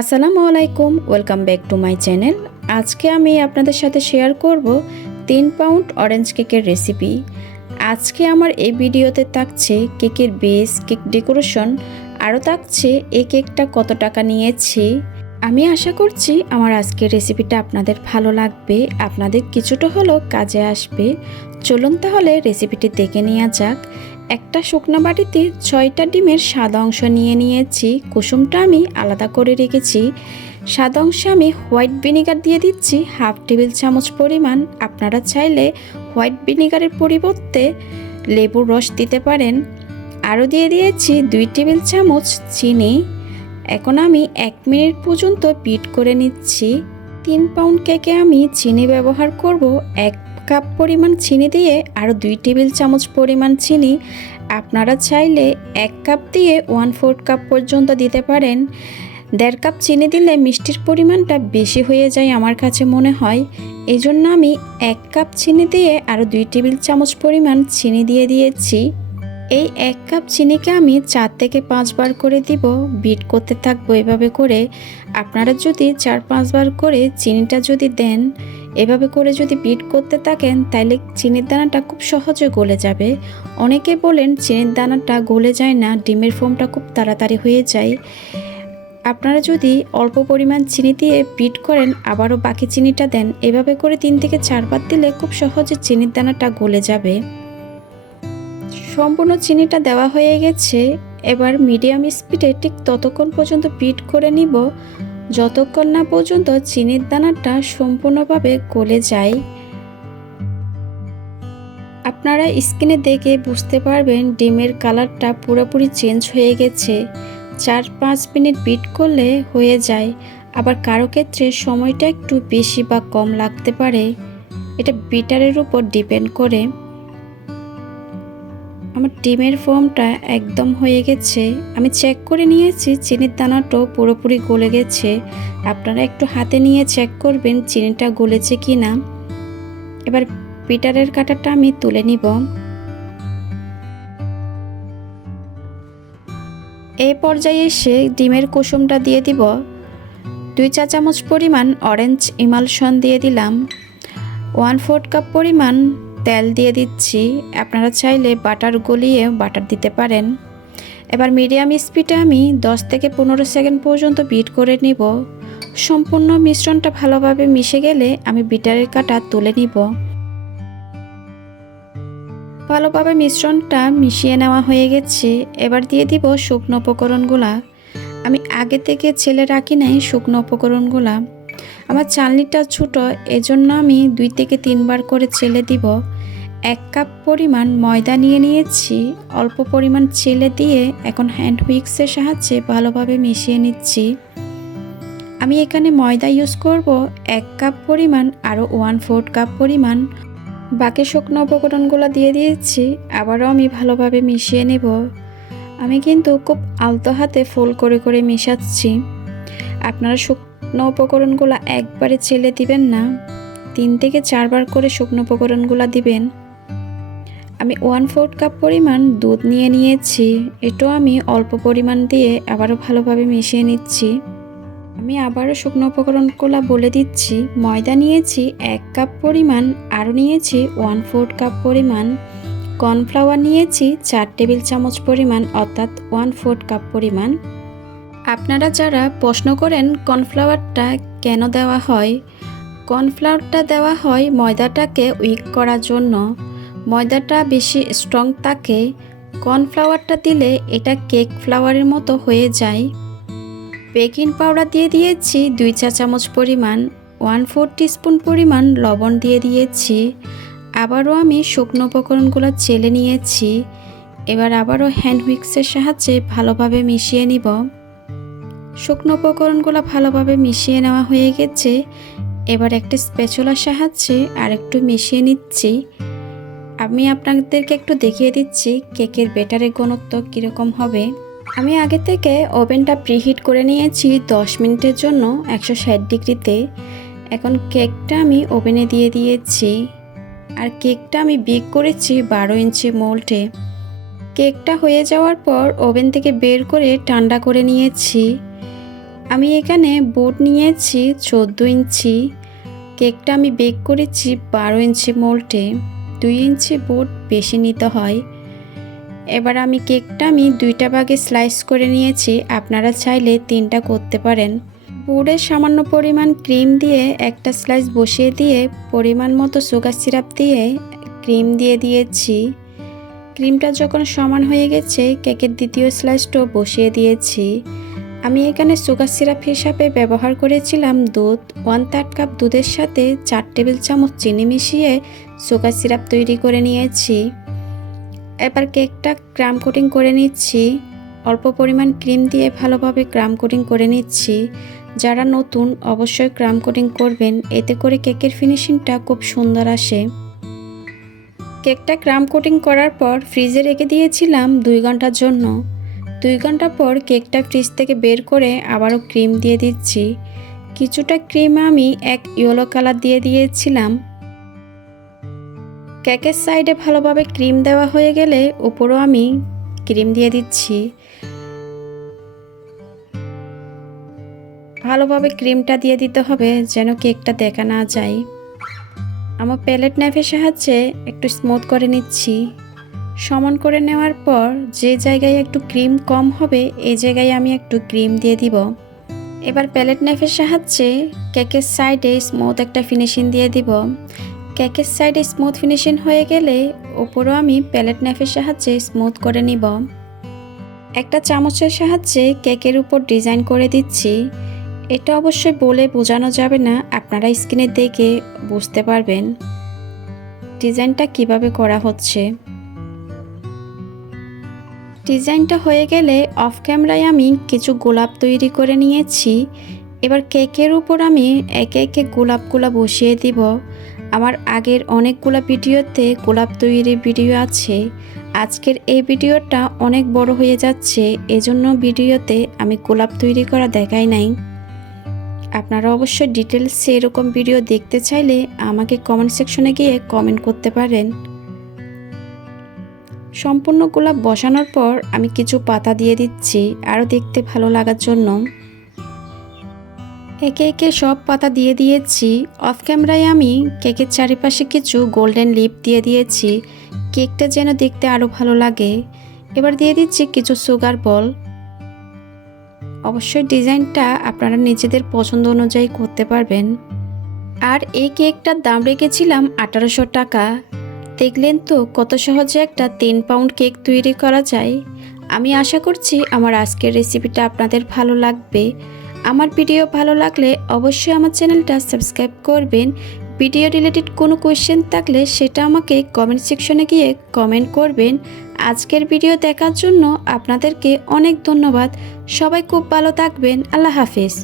আসসালামু আলাইকুম, welcome back to my channel. আজকে আমি আপনাদের সাথে শেয়ার করব 3 পাউন্ড অরেঞ্জ কেকের রেসিপি। আজকে আমার এই ভিডিওতে থাকছে কেকের বেস, কেক ডেকোরেশন, আরও থাকছে এই কেকটা কত টাকা নিয়েছি। আমি আশা করছি আমার আজকের রেসিপিটা আপনাদের ভালো লাগবে, আপনাদের কিছুটা হলেও কাজে আসবে। চলুন তাহলে রেসিপিটি দেখে নেওয়া যাক। একটা শুকনো বাটিতে 6টা ডিমের সাদা অংশ নিয়ে নিয়েছি, কুসুমটা আমি আলাদা করে রেখেছি। সাদা অংশে আমি হোয়াইট ভিনিগার দিয়ে দিচ্ছি হাফ টেবিল চামচ পরিমাণ। আপনারা চাইলে হোয়াইট ভিনিগারের পরিবর্তে লেবুর রস দিতে পারেন। আরও দিয়ে দিয়েছি 2 টেবিল চামচ চিনি। এখন আমি 1 মিনিট পর্যন্ত বিট করে নিচ্ছি। 3 পাউন্ড কেকে আমি চিনি ব্যবহার করব। 1 কাপ পরিমাণ চিনি দিয়ে আরও 2 টেবিল চামচ পরিমাণ চিনি। আপনারা চাইলে 1 কাপ দিয়ে 1/4 কাপ পর্যন্ত দিতে পারেন। 1.5 কাপ চিনি দিলে মিষ্টির পরিমাণটা বেশি হয়ে যায় আমার কাছে মনে হয়, এই জন্য আমি 1 কাপ চিনি দিয়ে আরও 2 টেবিল চামচ পরিমাণ চিনি দিয়ে দিয়েছি। এই 1 কাপ চিনিকে আমি 4 থেকে 5 বার করে দিব, বিট করতে থাকবো এভাবে করে। আপনারা যদি 4-5 বার করে চিনিটা যদি দেন, এভাবে করে যদি বিট করতে থাকেন, তাইলে চিনির দানাটা খুব সহজে গলে যাবে। অনেকে বলেন চিনির দানাটা গলে যায় না, ডিমের ফোমটা খুব তাড়াতাড়ি হয়ে যায়। আপনারা যদি অল্প পরিমাণ চিনি দিয়ে বিট করেন, আবারও বাকি চিনিটা দেন, এভাবে করে 3 থেকে 4 বার দিলে খুব সহজে চিনির দানাটা গলে যাবে। সম্পূর্ণ চিনিটা দেওয়া হয়ে গেছে। এবার মিডিয়াম স্পিডে ঠিক ততক্ষণ পর্যন্ত বিট করে নিব যতক্ষণ না পর্যন্ত চিনির দানাটা সম্পূর্ণভাবে গলে যায়। আপনারা স্ক্রিনে দেখে বুঝতে পারবেন ডিমের কালারটা পুরোপুরি চেঞ্জ হয়ে গেছে। 4-5 মিনিট বিট করলে হয়ে যায়। আবার কারো ক্ষেত্রে সময়টা একটু বেশি বা কম লাগতে পারে, এটা বিটারের উপর ডিপেন্ড করে। আমার ডিমের ফোমটা একদম হয়ে গেছে। আমি চেক করে নিয়েছি চিনির দানাটাও পুরোপুরি গলে গেছে। আপনারা একটু হাতে নিয়ে চেক করবেন চিনিটা গলেছে কি না। এবার বিটারের কাঁটাটা আমি তুলে নিব। এই পর্যায়ে এসে ডিমের কুসুমটা দিয়ে দিব। 2 চা চামচ পরিমাণ অরেঞ্জ ইমালশন দিয়ে দিলাম। 1/4 কাপ পরিমাণ তেল দিয়ে দিচ্ছি। আপনারা চাইলে বাটার গলিয়ে বাটার দিতে পারেন। এবার মিডিয়াম স্পিডে আমি 10 থেকে 15 সেকেন্ড পর্যন্ত বিট করে নিব। সম্পূর্ণ মিশ্রণটা ভালোভাবে মিশে গেলে আমি বিটারের কাঁটা তুলে নিব। ভালোভাবে মিশ্রণটা মিশিয়ে নেওয়া হয়ে গেছে। এবার দিয়ে দিব শুকনো উপকরণগুলা। আমি আগে থেকে ছেলে রাখি নাই শুকনো উপকরণগুলা। আমার চালনিটা ছোটো, এজন্য আমি 2 থেকে 3 বার করে চেলে দিব। 1 কাপ পরিমাণ ময়দা নিয়ে নিয়েছি। অল্প পরিমাণ চেলে দিয়ে এখন হ্যান্ড হুইক্সের সাহায্যে ভালোভাবে মিশিয়ে নিচ্ছি। আমি এখানে ময়দা ইউজ করব 1 কাপ পরিমাণ, আরও 1/4 কাপ পরিমাণ। বাকি শুকনো উপকরণগুলো দিয়ে দিয়েছি। আবারও আমি ভালোভাবে মিশিয়ে নেব। আমি কিন্তু খুব আলতো হাতে ফোল্ড করে করে মেশাচ্ছি। আপনারা শুকনো উপকরণগুলো একবারে চেলে দিবেন না, 3 থেকে 4 বার করে শুকনো উপকরণগুলো দিবেন। আমি 1/4 কাপ পরিমাণ দুধ নিয়ে নিয়েছি। এটাও আমি অল্প পরিমাণ দিয়ে আবারও ভালোভাবে মিশিয়ে নিচ্ছি। আমি আবারও শুকনো উপকরণগুলো বলে দিচ্ছি। ময়দা নিয়েছি 1 কাপ পরিমাণ, আরও নিয়েছি 1/4 কাপ পরিমাণ। কর্নফ্লাওয়ার নিয়েছি 4 টেবিল চামচ পরিমাণ, অর্থাৎ 1/4 কাপ পরিমাণ। আপনারা যারা প্রশ্ন করেন কর্নফ্লাওয়ারটা কেন দেওয়া হয়, কর্নফ্লাওয়ারটা দেওয়া হয় ময়দাটাকে উইক করার জন্য। ময়দাটা বেশি স্ট্রং থাকে, কর্নফ্লাওয়ারটা দিলে এটা কেক ফ্লাওয়ারের মতো হয়ে যায়। বেকিং পাউডার দিয়ে দিয়েছি 2 চা চামচ পরিমাণ। 1/4 টিস্পুন পরিমাণ লবণ দিয়ে দিয়েছি। আবারও আমি শুকনো উপকরণগুলো চেলে নিয়েছি। এবার আবারও হ্যান্ড হুইক্সের সাহায্যে ভালোভাবে মিশিয়ে নিব। শুকনো উপকরণগুলো ভালোভাবে মিশিয়ে নেওয়া হয়ে গেছে। এবার একটা স্প্যাচুলার সাহায্যে আরেকটু মিশিয়ে নিচ্ছি। আমি আপনাদেরকে একটু দেখিয়ে দিচ্ছি কেকের ব্যাটারের ঘনত্ব কীরকম হবে। আমি আগে থেকে ওভেনটা প্রিহিট করে নিয়েছি 10 মিনিটের জন্য 160 ডিগ্রিতে। এখন কেকটা আমি ওভেনে দিয়ে দিয়েছি। আর কেকটা আমি বেক করেছি 12 ইঞ্চি মোল্ডে। কেকটা হয়ে যাওয়ার পর ওভেন থেকে বের করে ঠান্ডা করে নিয়েছি। আমি এখানে বোর্ড নিয়েছি 14 ইঞ্চি। কেকটা আমি বেক করেছি 12 ইঞ্চি মোল্ডে। 2 ইঞ্চি বোর্ড বেশি নিতে হয়। এবার আমি কেকটা দুইটা ভাগে স্লাইস করে নিয়েছি। আপনারা চাইলে 3টা করতে পারেন। বোর্ডে সামান্য পরিমাণ ক্রিম দিয়ে একটা স্লাইস বসিয়ে দিয়ে পরিমাণ মতো সুগার সিরাপ দিয়ে ক্রিম দিয়ে দিয়েছি। ক্রিমটা যখন সমান হয়ে গেছে কেকের দ্বিতীয় স্লাইসটাও বসিয়ে দিয়েছি। আমি এখানে সুগার সিরাপ হিসাবে ব্যবহার করেছিলাম দুধ। 1/3 কাপ দুধের সাথে 4 টেবিল চামচ চিনি মিশিয়ে সুগার সিরাপ তৈরি করে নিয়েছি। এবার কেকটা ক্রাম কোটিং করে নিচ্ছি। অল্প পরিমাণ ক্রিম দিয়ে ভালোভাবে ক্রাম কোটিং করে নিচ্ছি। যারা নতুন অবশ্যই ক্রাম কোটিং করবেন, এতে করে কেকের ফিনিশিংটা খুব সুন্দর আসে। কেকটা ক্রাম কোটিং করার পর ফ্রিজে রেখে দিয়েছিলাম 2 ঘন্টার জন্য। 2 ঘন্টা পর কেকটা ফ্রিজ থেকে বের করে আবারও ক্রিম দিয়ে দিচ্ছি। কিছুটা ক্রিম আমি এক ইয়েলো কালার দিয়ে দিয়েছিলাম। কেকের সাইডে ভালোভাবে ক্রিম দেওয়া হয়ে গেলে উপরও আমি ক্রিম দিয়ে দিচ্ছি। ভালোভাবে ক্রিমটা দিয়ে দিতে হবে যেন কেকটা দেখা না যায়। আমার প্যালেট নাইফের সাহায্যে একটু স্মুথ করে নিচ্ছি। সমান করে নেওয়ার পর যে জায়গায় একটু ক্রিম কম হবে এই জায়গায় আমি একটু ক্রিম দিয়ে দিব। এবার প্যালেট নাইফের সাহায্যে কেকের সাইডে স্মুথ একটা ফিনিশিং দিয়ে দিব। কেকের সাইডে স্মুথ ফিনিশিং হয়ে গেলে উপরও আমি প্যালেট নাইফের সাহায্যে স্মুথ করে নিব। একটা চামচের সাহায্যে কেকের উপর ডিজাইন করে দিচ্ছি। এটা অবশ্যই বলে বোঝানো যাবে না, আপনারা স্ক্রিনে দেখে বুঝতে পারবেন ডিজাইনটা কিভাবে করা হচ্ছে। ডিজাইনটা হয়ে গেলে অফ ক্যামেরায় আমি কিছু গোলাপ তৈরি করে নিয়েছি। এবার কেকের উপর আমি একে একে গোলাপগুলো বসিয়ে দিব। আমার আগের অনেকগুলো ভিডিওতে গোলাপ তৈরির ভিডিও আছে। আজকের এই ভিডিওটা অনেক বড় হয়ে যাচ্ছে, এজন্য ভিডিওতে আমি গোলাপ তৈরি করা দেখাই নাই। আপনারা অবশ্যই ডিটেলসে এরকম ভিডিও দেখতে চাইলে আমাকে কমেন্ট সেকশনে গিয়ে কমেন্ট করতে পারেন। সম্পূর্ণ গোলাপ বসানোর পর আমি কিছু পাতা দিয়ে দিচ্ছি আরও দেখতে ভালো লাগার জন্য। একে একে সব পাতা দিয়ে দিয়েছি। অফ ক্যামেরায় আমি কেকের চারিপাশে কিছু গোল্ডেন লিপ দিয়ে দিয়েছি, কেকটা যেন দেখতে আরও ভালো লাগে। এবার দিয়ে দিচ্ছি কিছু সুগার বল। অবশ্যই ডিজাইনটা আপনারা নিজেদের পছন্দ অনুযায়ী করতে পারবেন। আর এই কেকটার দাম রেখেছিলাম 1800 টাকা। দেখলেন তো কত সহজে একটা 3 পাউন্ড কেক তৈরি করা যায়। আমি আশা করছি আমার আজকের রেসিপিটা আপনাদের ভালো লাগবে। আমার ভিডিও ভালো লাগলে অবশ্যই আমার চ্যানেলটা সাবস্ক্রাইব করবেন। ভিডিও রিলেটেড কোনো কোয়েশ্চেন থাকলে সেটা আমাকে কমেন্ট সেকশনে গিয়ে কমেন্ট করবেন। আজকের ভিডিও দেখার জন্য আপনাদেরকে অনেক ধন্যবাদ। সবাই খুব ভালো থাকবেন। আল্লাহ হাফেজ।